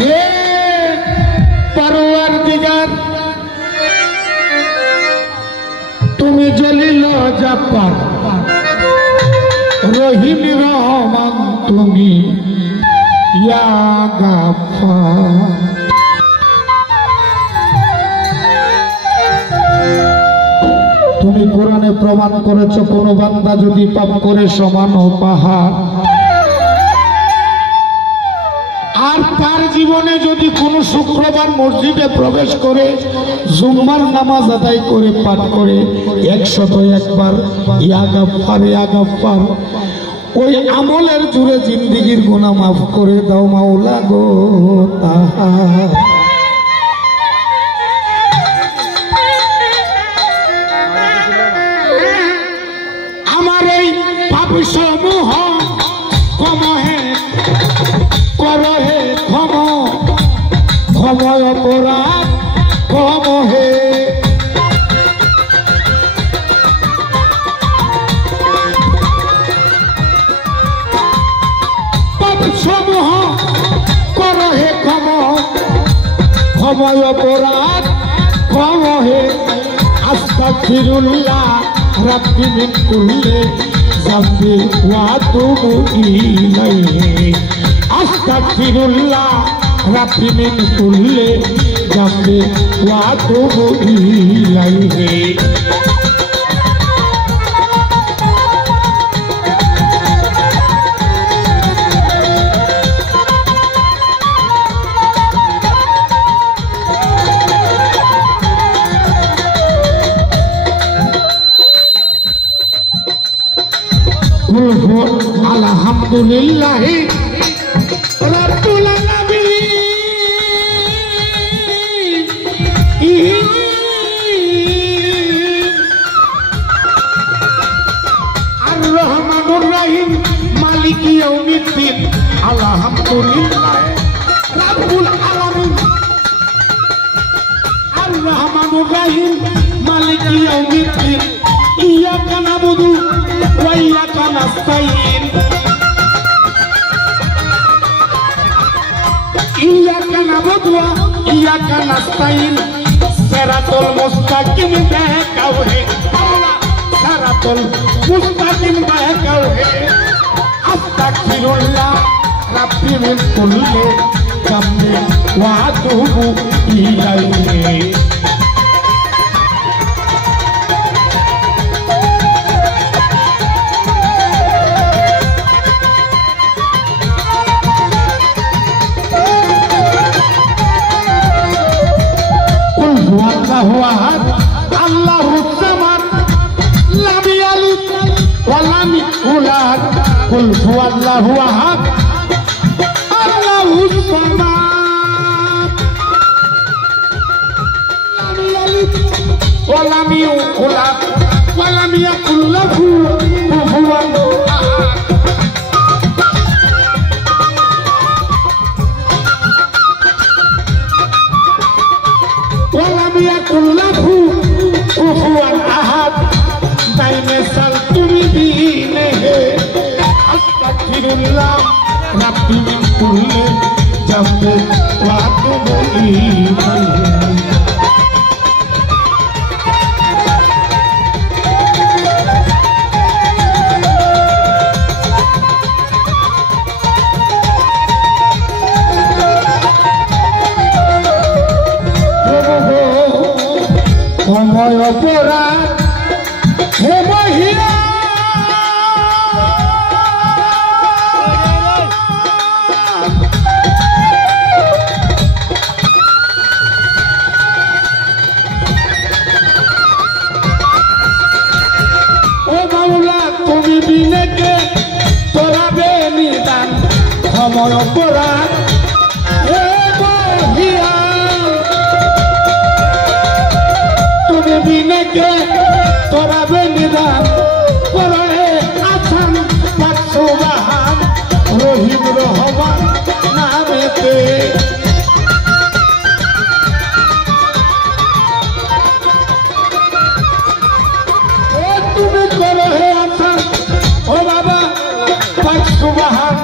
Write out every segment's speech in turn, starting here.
হে পরওয়ারদিগার তুমি জলিল জাব্বার রহিম রহমান তুমি ইয়া গাফফার। তুমি কোরআনে প্রমাণ করেছো কোন বান্দা যদি পাপ করে সমান ও পাহাড়, আর তার জীবনে যদি কোনো শুক্রবার মসজিদে প্রবেশ করে জুম্মার নামাজ আদায় করে পাঠ করে 101 বার ইয়া গাফফার ইয়া গাফফার, ওই আমলের জুড়ে জিন্দেগির গুনাহ মাফ করে দাও মাওলা গো তাহার। আমার এই পাপ সমূহ কমহে করহে ক্ষম ক্ষময় অপরাধ কমহে। পাপ সমূহ করহে ক্ষম ক্ষময় অপরাধ কমহে। আস্তাগফিরুল্লাহ রাব্বি মিন কুল্লি যামবি ওয়া আতুবু ইলাইহি। আস্তাগফিরুল্লাহ রাব্বি মিন কুল্লি যামবি ওয়া আতুবু ইলাইহি। আলহামদুলিল্লাহ রাব্বুল আলামিন। আর রহমানুর রহিম মালিক ইয়াউমিদ্দিন। আলহামদুলিল্লাহ রাব্বুল আলামিন। আর রহমানুর রহিম মালিক ইয়াউমিদ্দিন। ইয়াকা নাবুদু ওয়া ইয়াকা নাস্তাইন। ইয়াকা নাবুদু ওয়া ইয়াকা নাস্তাইন। সিরাতুল মুস্তাকিম দেখাও হে আল্লাহ, সিরাতুল মুস্তাকিম দেখাও হে। আস্তাগফিরুল্লাহ রাব্বি মিন কুল্লি যামবি ওয়া আতুবু ইলাইহি। আল্লাহু আহাদ আল্লাহুস সামাদ লাম ইয়ালিদ ওয়া লাম ইউলাদ। কুল হুয়াল্লাহু আহাদ আল্লাহুস সামাদ লাম ইয়ালিদ ওয়া লাম ইউলাদ ওয়া লাম ইয়াকুল লাহু কুফুওয়ান আহাদ। ওয়ালাম ইয়াকুল লাহু কুফুওয়ান আহাদ। তাই মিসাল তুমি দিনে হে। আস্তাগফিরুল্লাহ রাব্বি মিন কুল্লি যামবি ওয়া আতুবু ইলাইহি। ক্ষময় অপরাধ হে মহিলা। ও মাওলা তুমি বিনেকে তোরাবে নিদান। ক্ষময় অপরাধ হে মহিলা। তুমি বিনেকে তোরাবে নিদান। পরে আছেন পাক সুবহান রহিম রহমান নামেতে। তুমি করো হে আছেন ও বাবা পাক সুবহান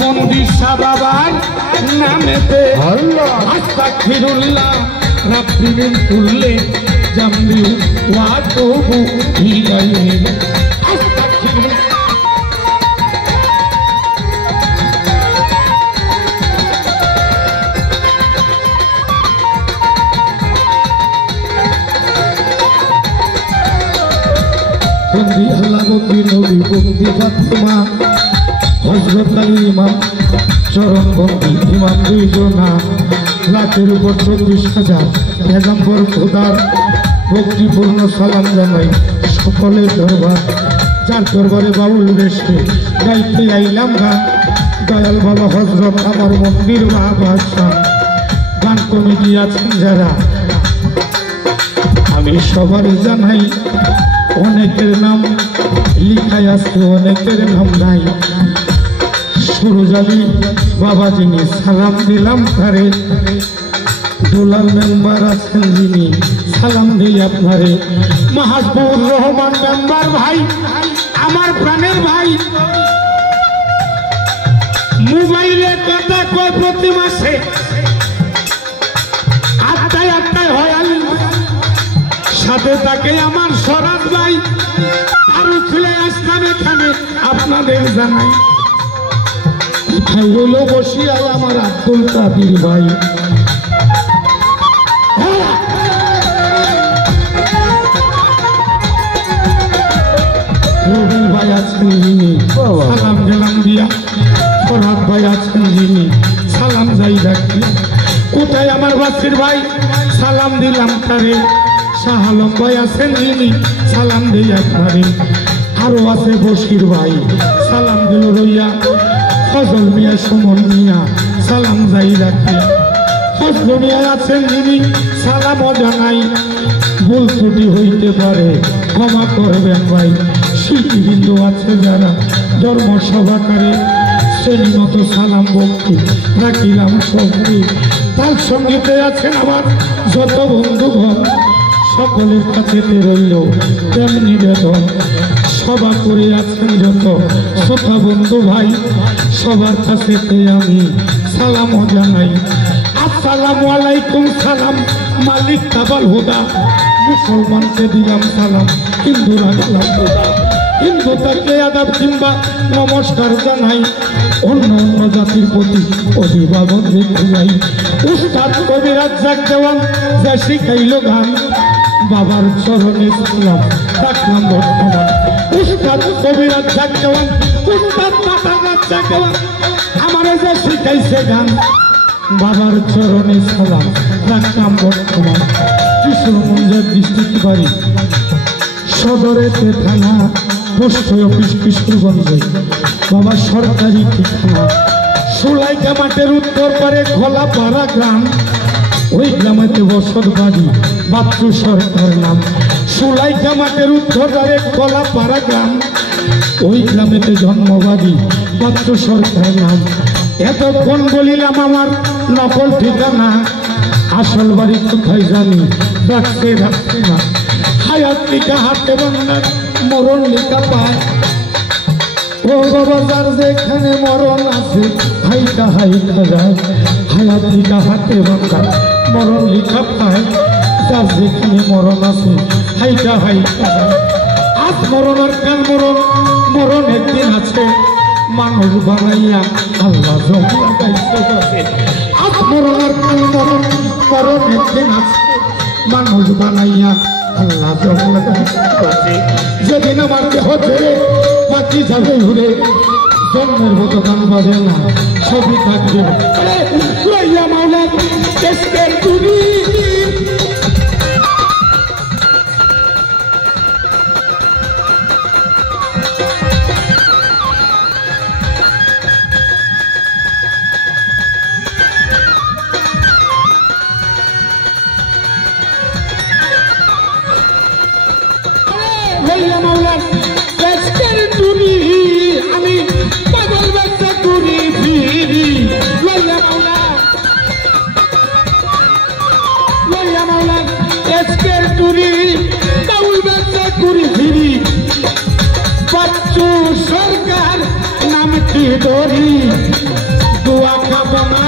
মন্দির বাবার নামেতে আস্তাগফিরুল্লাহ রাব্বি মিন কুল্লি জামবি ওয়া আতুবু ইলাইহি আস্তাগফিরুল্লাহ বন্দি আল্লাহ বন্দি নবী বন্দি ফাতেমা হযরত আলী ইমাম চরণ বন্দি ইমাম দুইজনা লাখের উপর 24,000 পেগম্বর খোদার ভক্তিপূর্ণ সালাম জানাই সকলের দরবার যার দরবারে বাউল বেশে গাইতে আইলাম গান দয়াল বাবা হযরত আমার মন্দির মহাবাদশাহ গান কমিটি আছেন যারা আমি সবার জানাই অনেকের নাম লিখাই আছে অনেকের নাম নাই সুরজালি বাবা যিনি সালাম দিলাম তারে দুলাল মেম্বার আছেন যিনি সালাম দিই আপনারে মাহবুবুর রহমান মেম্বার ভাই আমার প্রাণের ভাই মোবাইলে কথা কয় প্রতি মাসে আটটায় হয় সাথে তাকে আমার সরাজ ভাই আর উঠলে আসলাম এখানে আপনাদের জানাই কোথায় হইল বসিয়ায় আমার আব্দুল কাদির ভাই রবির ভাই আছেন যিনি সালাম গেলাম দিয়া ফরহাদ ভাই আছেন যিনি সালাম যাই রাখি কোথায় আমার বাসির ভাই সালাম দিলাম তারে শাহ আলম ভাই আছেন যিনি সালাম দিই আপনারে আরো আছে বশির ভাই সালাম দিল রইয়া ফজল মিয়া সুমন মিয়া সালাম যাই রাখি ফজল মিয়া আছেন যিনি সালামও জানাই ভুল ত্রুটি হইতে পারে ক্ষমা করবেন ভাই শিল্পীবৃন্দ আছে যারা ধর্ম সভাকারী শ্রেণী মতো সালাম ভক্তি রাখিলাম সঙ্গে তার সঙ্গীতে আছেন আমার যত বন্ধুগণ সকলের কাছে রইল তেমনি নিবেদন সভা করে আছেন যত শ্রোতা বন্ধু ভাই সবার কাছে আমি সালামও জানাই আসসালামু আলাইকুম সালাম মালিক কাবাল হুদা মুসলমানকে দিলাম সালাম হিন্দু রাখলাম হুদা হিন্দু তাকে আদাব কিংবা নমস্কার জানাই অন্য অন্য জাতির প্রতি অভিভাবক রেখে যাই উস্তাদ কবি রাজ্জাক দেওয়ান যা শিখাইল গান বাবার চরণে সালাম রাখলাম বর্তমান উস্তাদ কবি রাজ্জাক দেওয়ান উস্তাদ মাতা রাজ্জাক দেওয়ান আমার যা শিখাইছে গান বাবার চরণে সালাম রাখলাম বর্তমান কিশোরগঞ্জের ডিস্ট্রিক্ট বাড়ি সদরেতে থানা পোস্ট অফিস কিশোরগঞ্জে বাবার সরকারি ঠিকানা সুলাইকা মাঠের উত্তর পারে খোলাপাড়া গ্রাম ওই গ্রামেতে বসত বাড়ি বাচ্চু সরকার নাম সুলাইকা মাঠের উত্তর পারে খোলাপাড়া গ্রাম ওই গ্রামেতে জন্মবাড়ি বাচ্চু সরকার নাম এতক্ষণ বলিলাম আমার নকল ঠিকানা আসল বাড়ি কোথায় জানি রাখতে রাখতে না হায়াত লিখা হাতে বাংলার মরণ লিখা পায় ও বাবা যার যেখানে মরণ আছে হাইটা যায় হায়াত লিখা হাতে বাংলার মরণ লিখা পায় যার যেখানে মরণ আছে হাইটা যায় আজ মরণ আর কাল মরণ একদিন আছে মানুষ বানাইয়া আল্লাহ জম লাগাইছে আজ মরণ আর কাল মরণ একদিন আছে মানুষ বানাইয়া আল্লাহ জম লাগাইছে যেদিন আমার দেহ ছেড়ে বাকি যাবে ঘুরে জন্মের মতো গান বাজে না সবই থাকবে মাওলা দেশের তুমি আমি পাগল বাচ্চা করি ফিরি লইয়া মাওলা এসকের টুরি বাউল বাচ্চা করি ফিরি বাচ্চু সরকার নামটি ধরি দোয়া খাবো না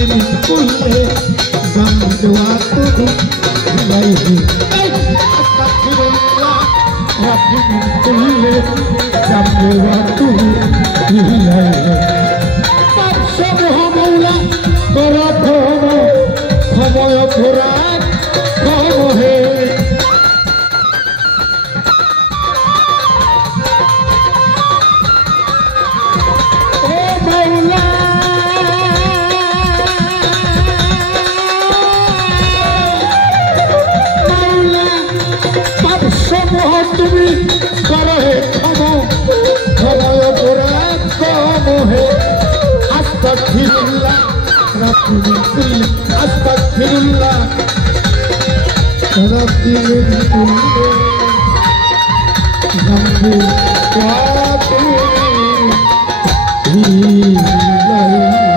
দিন করলে গান দেওয়া তবু লাইবে রাত্রি দিন করলে গান দেওয়া তবু লাইবে সব মৌলা করা ধর্ম সময় ঘোরা ধর্ম হে তুমি করো হে ক্ষম সময় অপরাধ কম হে আস্তাগফিরুল্লাহ রাব্বি মিন কুল্লি আস্তাগফিরুল্লাহ রাব্বি মিন কুল্লি যামবি ওয়া তুবি ইলাইহি